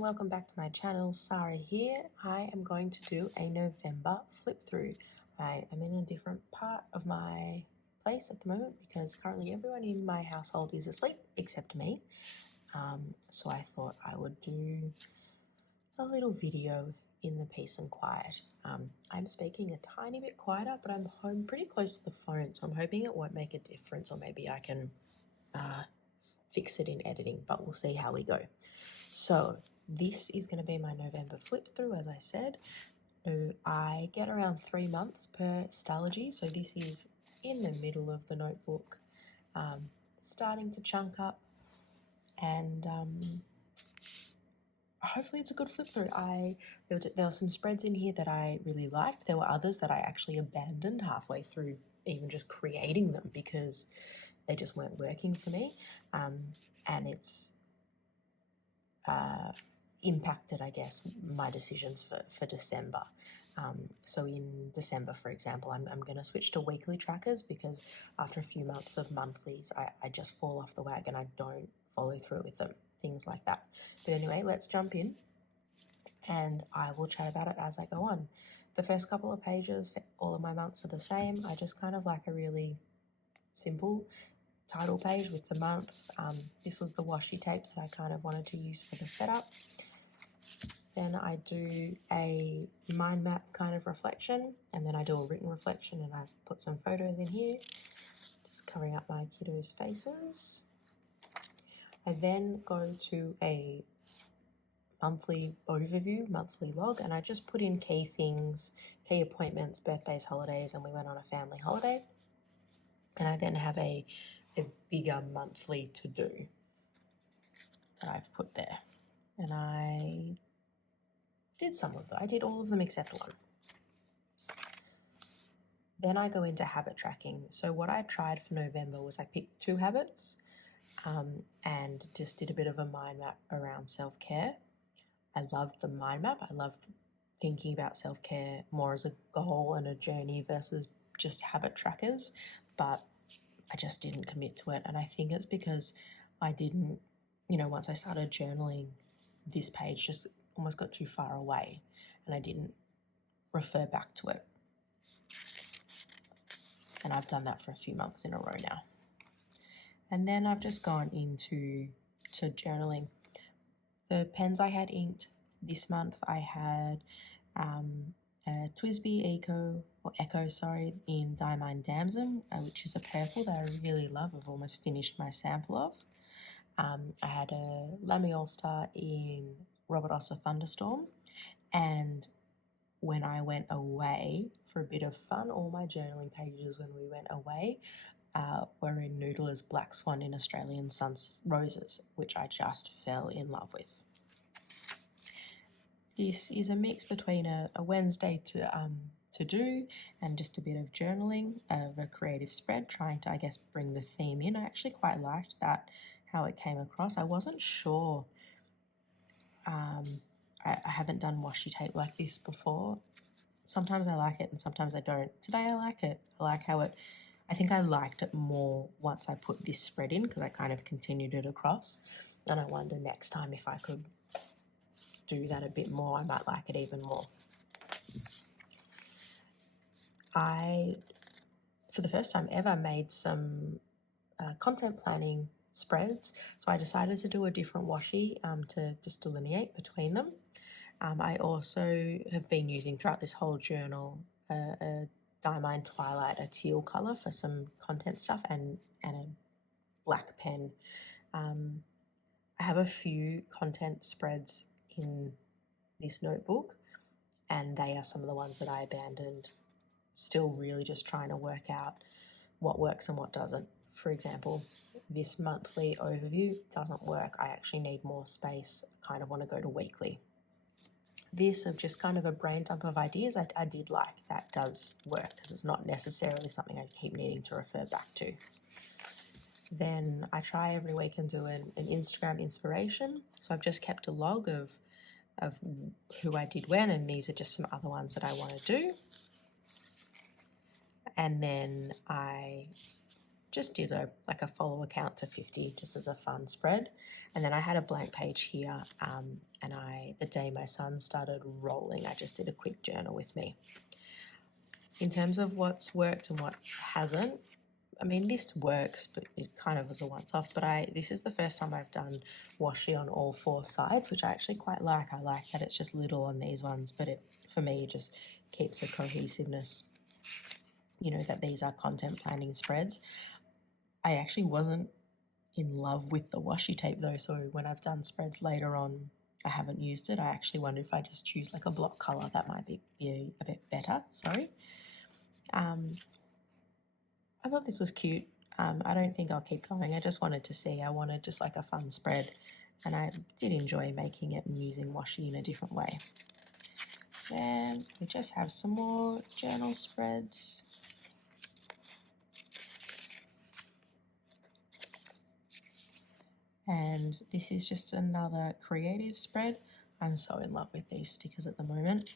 welcome back to my channel. Sari here. I am going to do a November flip through. I am in a different part of my place at the moment because currently everyone in my household is asleep except me. So I thought I would do a little video in the peace and quiet. I'm speaking a tiny bit quieter, but I'm home pretty close to the phone, so I'm hoping it won't make a difference, or maybe I can fix it in editing, but we'll see how we go. So this is going to be my November flip through, as I said. I get around 3 months per stalogy, so this is in the middle of the notebook, starting to chunk up, and hopefully it's a good flip through. There were some spreads in here that I really liked. There were others that I actually abandoned halfway through even just creating them because they just weren't working for me, and it's impacted, I guess, my decisions for December. So in December, for example, I'm going to switch to weekly trackers because after a few months of monthlies, I just fall off the wagon. I don't follow through with them, things like that. But anyway, let's jump in and I will chat about it as I go on. The first couple of pages, all of my months are the same. I just kind of like a really simple title page with the month. This was the washi tape that I kind of wanted to use for the setup. Then I do a mind map kind of reflection, and then I do a written reflection, and I've put some photos in here, just covering up my kiddos' faces. I then go to a monthly overview, monthly log, and I just put in key things, key appointments, birthdays, holidays, and we went on a family holiday. And I then have a bigger monthly to do that I've put there. And I did some of them. I did all of them except one. Then I go into habit tracking. So what I tried for November was I picked 2 habits and just did a bit of a mind map around self-care. I loved the mind map. I loved thinking about self-care more as a goal and a journey versus just habit trackers, but I just didn't commit to it. And I think it's because I didn't, once I started journaling, this page just almost got too far away and I didn't refer back to it. And I've done that for a few months in a row now. And then I've just gone into journaling. The pens I had inked this month, I had a TWSBI Echo in Diamine Damson, which is a purple that I really love. I've almost finished my sample of. I had a Lamy All-Star in Robert Osser Thunderstorm, and when I went away for a bit of fun, all my journaling pages when we went away were in Noodler's Black Swan in Australian Suns Roses, which I just fell in love with. This is a mix between a Wednesday to do and just a bit of journaling of a creative spread, trying to, I guess, bring the theme in. I actually quite liked that, how it came across. I wasn't sure. I haven't done washi tape like this before. Sometimes I like it and sometimes I don't. Today I like it. I like how I think I liked it more once I put this spread in because I kind of continued it across. And I wonder next time if I could do that a bit more, I might like it even more. I, for the first time ever, made some content planning spreads. So I decided to do a different washi to just delineate between them. I also have been using throughout this whole journal a Diamine Twilight, a teal colour for some content stuff, and a black pen. I have a few content spreads in this notebook, and they are some of the ones that I abandoned, still really just trying to work out what works and what doesn't. For example, this monthly overview doesn't work. I actually need more space. I kind of want to go to weekly. This of just kind of a brain dump of ideas, I did like. That does work because it's not necessarily something I keep needing to refer back to. Then I try every week and do an Instagram inspiration. So I've just kept a log of who I did when, and these are just some other ones that I want to do. And then I just did a follow account to 50 just as a fun spread. And then I had a blank page here, and the day my son started rolling, I just did a quick journal with me. In terms of what's worked and what hasn't, I mean, this works, but it kind of was a once-off. But this is the first time I've done washi on all 4 sides, which I actually quite like. I like that it's just little on these ones, but for me, it just keeps a cohesiveness, you know, that these are content planning spreads. I actually wasn't in love with the washi tape though, so when I've done spreads later on, I haven't used it. I actually wonder if I just choose like a block color, that might be a bit better. Sorry. I thought this was cute. I don't think I'll keep going. I just wanted to see. I wanted just like a fun spread, and I did enjoy making it and using washi in a different way. Then we just have some more journal spreads. And this is just another creative spread. I'm so in love with these stickers at the moment.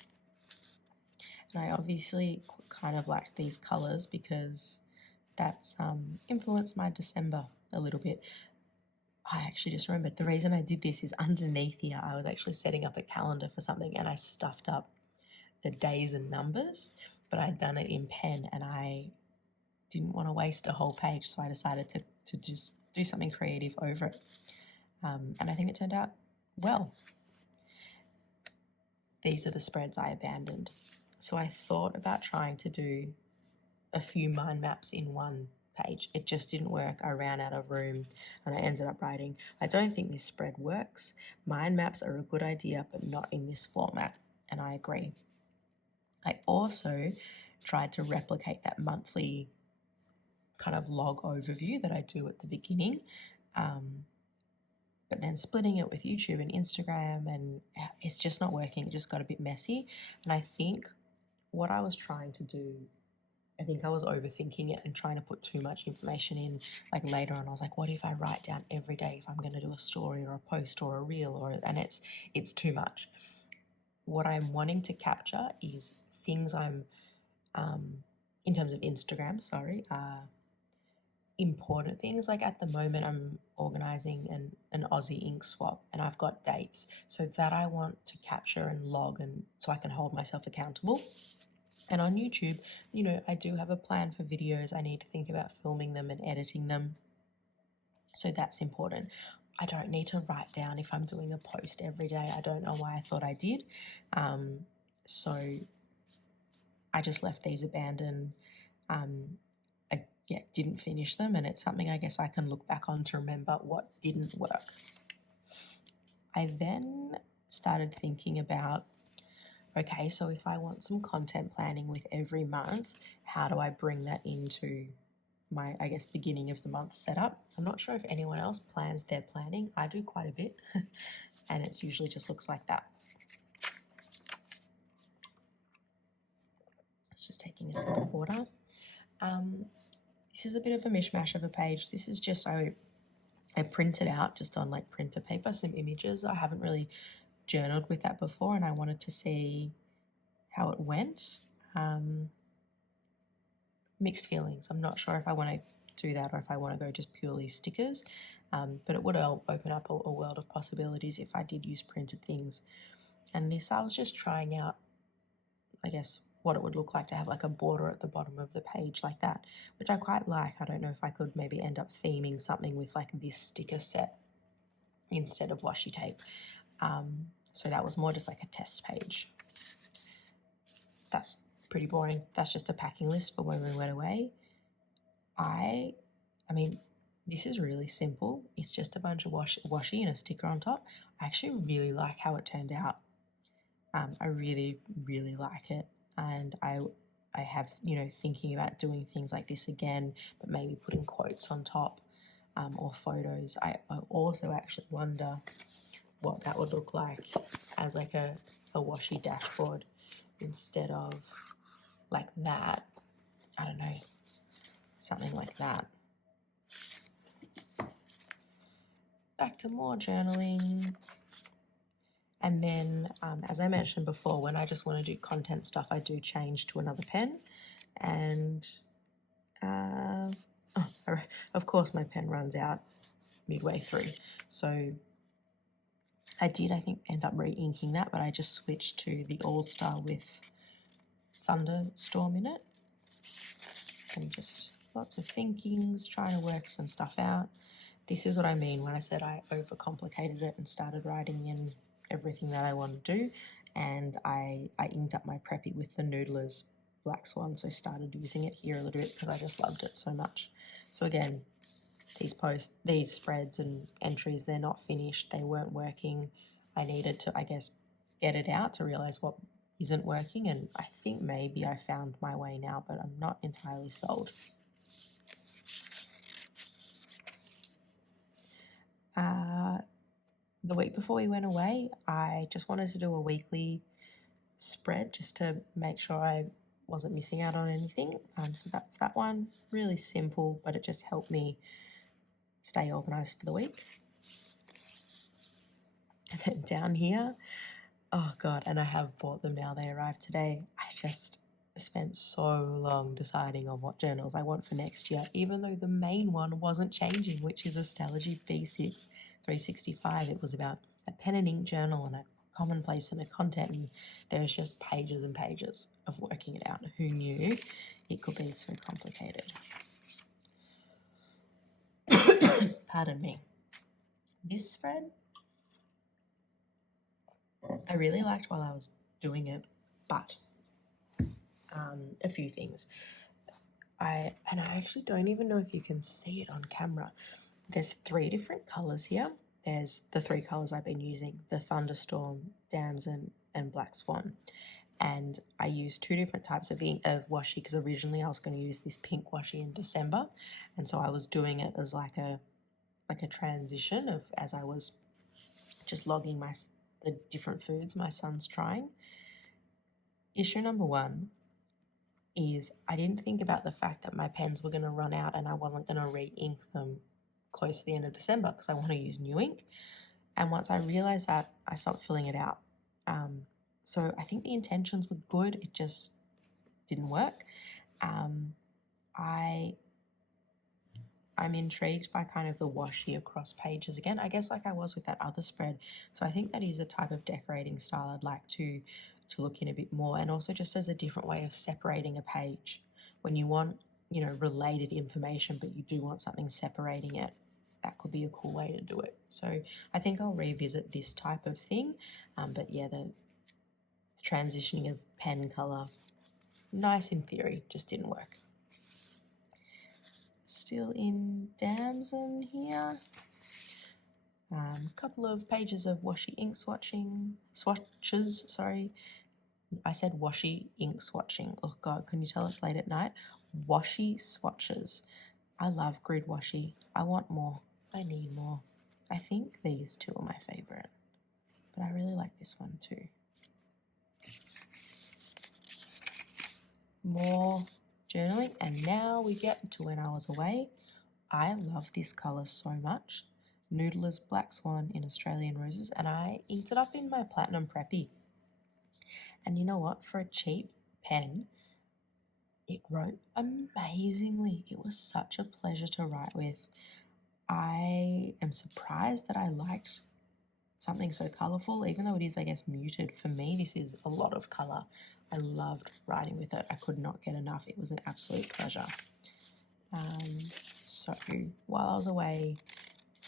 And I obviously kind of like these colors because that's influenced my December a little bit. I actually just remembered the reason I did this is underneath here I was actually setting up a calendar for something and I stuffed up the days and numbers, but I'd done it in pen and I didn't want to waste a whole page, so I decided to just do something creative over it. And I think it turned out well. These are the spreads I abandoned. So I thought about trying to do a few mind maps in one page. It just didn't work. I ran out of room and I ended up writing, I don't think this spread works. Mind maps are a good idea, but not in this format. And I agree. I also tried to replicate that monthly kind of log overview that I do at the beginning, but then splitting it with YouTube and Instagram, and it's just not working. It just got a bit messy. And I think what I was trying to do, I think I was overthinking it and trying to put too much information in. Like later on, I was like, what if I write down every day if I'm going to do a story or a post or a reel, and it's too much. What I'm wanting to capture is things I'm, in terms of Instagram, important things. Like at the moment I'm organizing an Aussie ink swap and I've got dates, so that I want to capture and log, and so I can hold myself accountable. And on YouTube, you know, I do have a plan for videos. I need to think about filming them and editing them, so that's important. I don't need to write down if I'm doing a post every day. I don't know why I thought I did. So I just left these abandoned. Didn't finish them, and it's something I guess I can look back on to remember what didn't work. I then started thinking about, okay, so if I want some content planning with every month, how do I bring that into my, I guess, beginning of the month setup? I'm not sure if anyone else plans their planning. I do quite a bit, and it usually just looks like that. It's just taking a sip of water. This is a bit of a mishmash of a page. This is just, I printed out just on like printer paper some images. I haven't really journaled with that before, and I wanted to see how it went. Mixed feelings. I'm not sure if I want to do that or if I want to go just purely stickers, but it would open up a world of possibilities if I did use printed things. And this, I was just trying out, I guess, what it would look like to have like a border at the bottom of the page like that, which I quite like. I don't know if I could maybe end up theming something with like this sticker set instead of washi tape. So that was more just like a test page. That's pretty boring. That's just a packing list for when we went away. I mean, this is really simple. It's just a bunch of washi and a sticker on top. I actually really like how it turned out. I really, really like it. And I have, you know, thinking about doing things like this again, but maybe putting quotes on top, or photos. I also actually wonder what that would look like as like a washi dashboard instead of like that. I don't know, something like that. Back to more journaling. And then, as I mentioned before, when I just want to do content stuff, I do change to another pen. And of course my pen runs out midway through. So I did, I think, end up re-inking that, but I just switched to the All-Star with Thunderstorm in it. And just lots of thinkings, trying to work some stuff out. This is what I mean when I said I overcomplicated it and started writing in everything that I want to do. And I inked up my Preppy with the Noodler's Black Swan, so started using it here a little bit because I just loved it so much. So again, these spreads and entries, they're not finished, they weren't working. I needed to, I guess, get it out to realize what isn't working, and I think maybe I found my way now, but I'm not entirely sold. The week before we went away, I just wanted to do a weekly spread just to make sure I wasn't missing out on anything. So that's that one. Really simple, but it just helped me stay organised for the week. And then down here, oh God, and I have bought them now. They arrived today. I just spent so long deciding on what journals I want for next year, even though the main one wasn't changing, which is a Stalogy B6 365. It was about a pen and ink journal and a commonplace and a content, and there's just pages and pages of working it out. Who knew it could be so complicated? Pardon me. This spread I really liked while I was doing it, but a few things. I actually don't even know if you can see it on camera. There's 3 different colours here. There's the 3 colours I've been using, the Thunderstorm, Damson, and Black Swan. And I used 2 different types of washi because originally I was going to use this pink washi in December. And so I was doing it as like a transition of as I was just logging the different foods my son's trying. Issue number 1 is I didn't think about the fact that my pens were going to run out and I wasn't going to re-ink them close to the end of December because I want to use new ink. And once I realised that, I stopped filling it out. So I think the intentions were good. It just didn't work. I'm intrigued by kind of the washi across pages again, I guess like I was with that other spread. So I think that is a type of decorating style I'd like to look in a bit more, and also just as a different way of separating a page. When you want, related information, but you do want something separating it, that could be a cool way to do it. So I think I'll revisit this type of thing. But yeah, the transitioning of pen colour, nice in theory, just didn't work. Still in Damson here. A couple of pages of washi ink swatches, sorry. I said washi ink swatching. Oh God, can you tell it's late at night? Washi swatches. I love grid washi. I want more. I need more. I think these 2 are my favourite, but I really like this one too. More journaling, and now we get to when I was away. I love this colour so much. Noodler's Black Swan in Australian Roses, and I inked it up in my Platinum Preppy. And you know what? For a cheap pen, it wrote amazingly. It was such a pleasure to write with. I am surprised that I liked something so colourful, even though it is, I guess, muted. For me, this is a lot of colour. I loved writing with it. I could not get enough. It was an absolute pleasure. So while I was away,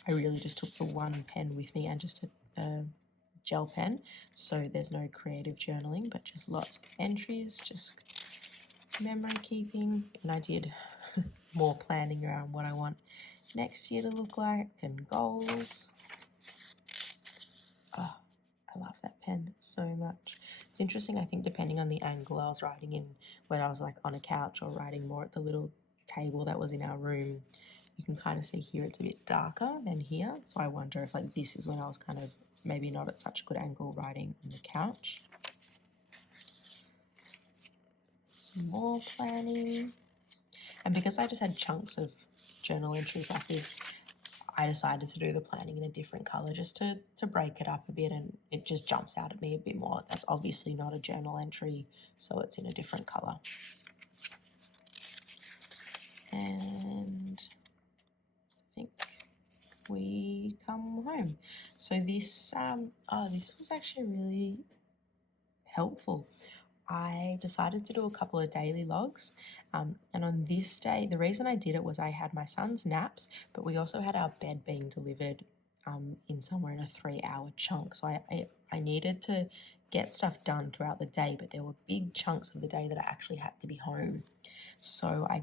I really just took the one pen with me and just a gel pen. So there's no creative journaling, but just lots of entries, just memory keeping. And I did more planning around what I want next year to look like and goals. Oh, I love that pen so much. It's interesting, I think, depending on the angle I was writing in, whether I was like on a couch or writing more at the little table that was in our room, you can kind of see here it's a bit darker than here. So I wonder if like this is when I was kind of maybe not at such a good angle writing on the couch. Some more planning. And because I just had chunks of journal entries like this, I decided to do the planning in a different colour just to break it up a bit, and it just jumps out at me a bit more. That's obviously not a journal entry, so it's in a different colour. And we come home. So this this was actually really helpful. I decided to do a couple of daily logs, and on this day, the reason I did it was I had my son's naps, but we also had our bed being delivered in somewhere in a 3-hour chunk. So I needed to get stuff done throughout the day, but there were big chunks of the day that I actually had to be home. So I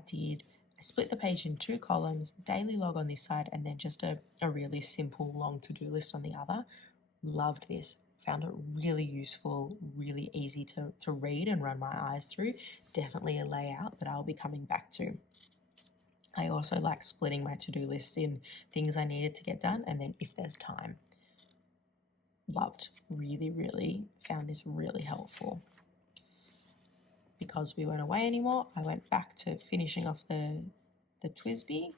split the page in 2 columns, daily log on this side, and then just a really simple long to-do list on the other. Loved this. Found it really useful, really easy to read and run my eyes through. Definitely a layout that I'll be coming back to. I also like splitting my to-do lists in things I needed to get done and then if there's time. Loved. Really, really found this really helpful. Because we weren't away anymore, I went back to finishing off the TWSBI.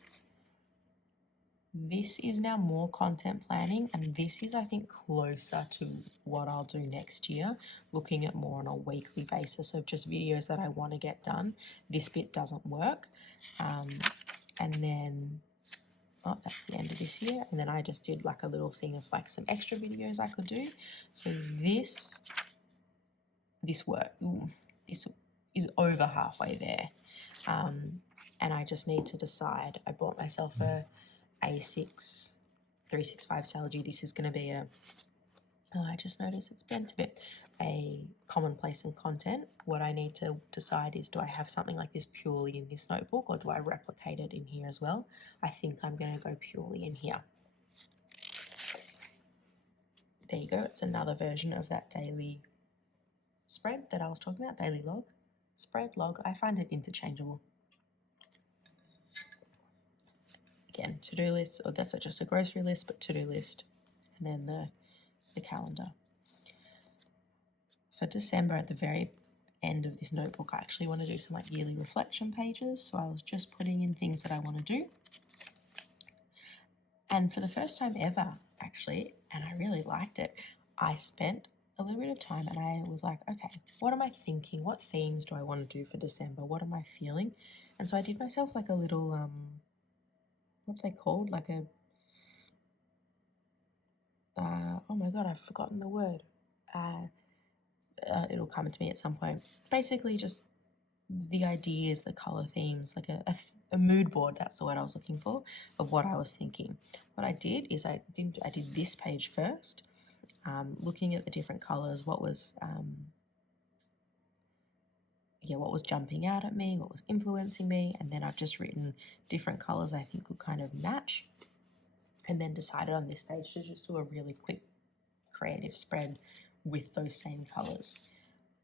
This is now more content planning, and this is, I think, closer to what I'll do next year, looking at more on a weekly basis of just videos that I want to get done. This bit doesn't work. And then, that's the end of this year. And then I just did like a little thing of like some extra videos I could do. So this work, this is over halfway there. And I just need to decide. I bought myself a A6 365 stalogy. This is going to be I just noticed it's bent a bit, a commonplace in content. What I need to decide is, do I have something like this purely in this notebook or do I replicate it in here as well? I think I'm going to go purely in here. There you go. It's another version of that daily spread that I was talking about, daily log. Spread, log, I find it interchangeable. Again, to-do list, or that's just a grocery list, but to-do list, and then the calendar. For December, at the very end of this notebook, I actually want to do some like yearly reflection pages, so I was just putting in things that I want to do. And for the first time ever, actually, and I really liked it, I spent a little bit of time and I was like, okay, what am I thinking? What themes do I want to do for December? What am I feeling? And so I did myself like a little, what's they called? Like a, oh my God, I've forgotten the word. It'll come to me at some point. Basically just the ideas, the color themes, like a mood board, that's the word I was looking for, of what I was thinking. What I did is I did this page first, looking at the different colors, what was jumping out at me, what was influencing me, and then I've just written different colors I think would kind of match, and then decided on this page to just do a really quick creative spread with those same colors.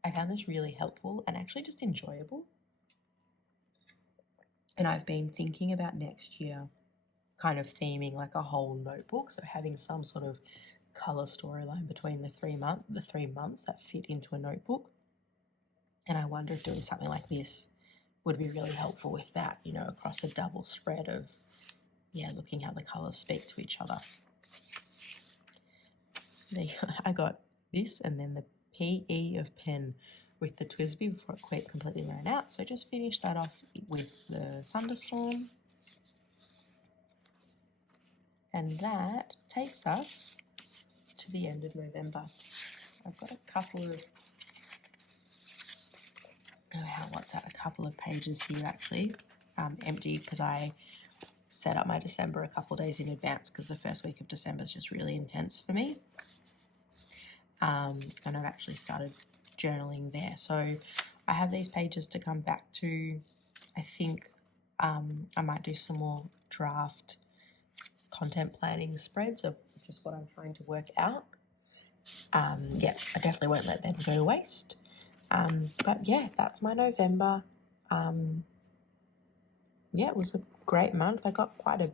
I found this really helpful and actually just enjoyable. And I've been thinking about next year kind of theming like a whole notebook, so having some sort of color storyline between the 3 months that fit into a notebook. And I wonder if doing something like this would be really helpful with that, you know, across a double spread of, looking how the colors speak to each other. I got this and then the PE of pen with the TWSBI before it completely ran out. So just finish that off with the thunderstorm. And that takes us to the end of November. I've got a couple of, a couple of pages here actually, empty, because I set up my December a couple of days in advance because the first week of December is just really intense for me. And I've actually started journaling there. So I have these pages to come back to. I think I might do some more draft content planning spreads of just what I'm trying to work out. I definitely won't let them go to waste. But yeah, that's my November. It was a great month. I got quite a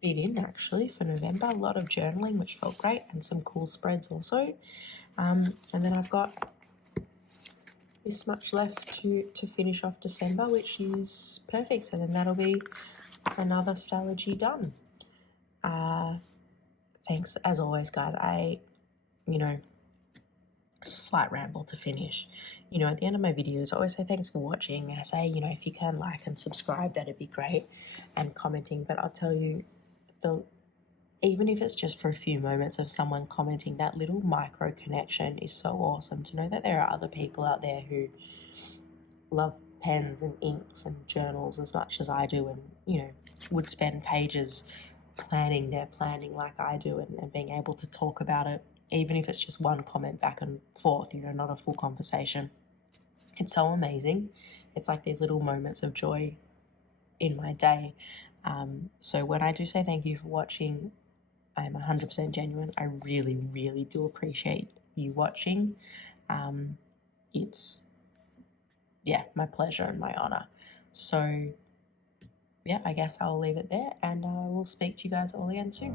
bit in actually for November, a lot of journaling, which felt great, and some cool spreads also. And then I've got this much left to finish off December, which is perfect. So then that'll be another stalogy done. Thanks as always, guys. Slight ramble to finish. At the end of my videos, I always say thanks for watching. I say, if you can like and subscribe, that'd be great, and commenting. But I'll tell you, even if it's just for a few moments of someone commenting, that little micro connection is so awesome to know that there are other people out there who love pens and inks and journals as much as I do, and would spend pages planning their planning like I do, and being able to talk about it, even if it's just one comment back and forth, not a full conversation. It's so amazing. It's like these little moments of joy in my day. So when I do say thank you for watching, I'm 100% genuine. I really, really do appreciate you watching. It's, my pleasure and my honor. So, I guess I'll leave it there, and I will speak to you guys all again soon.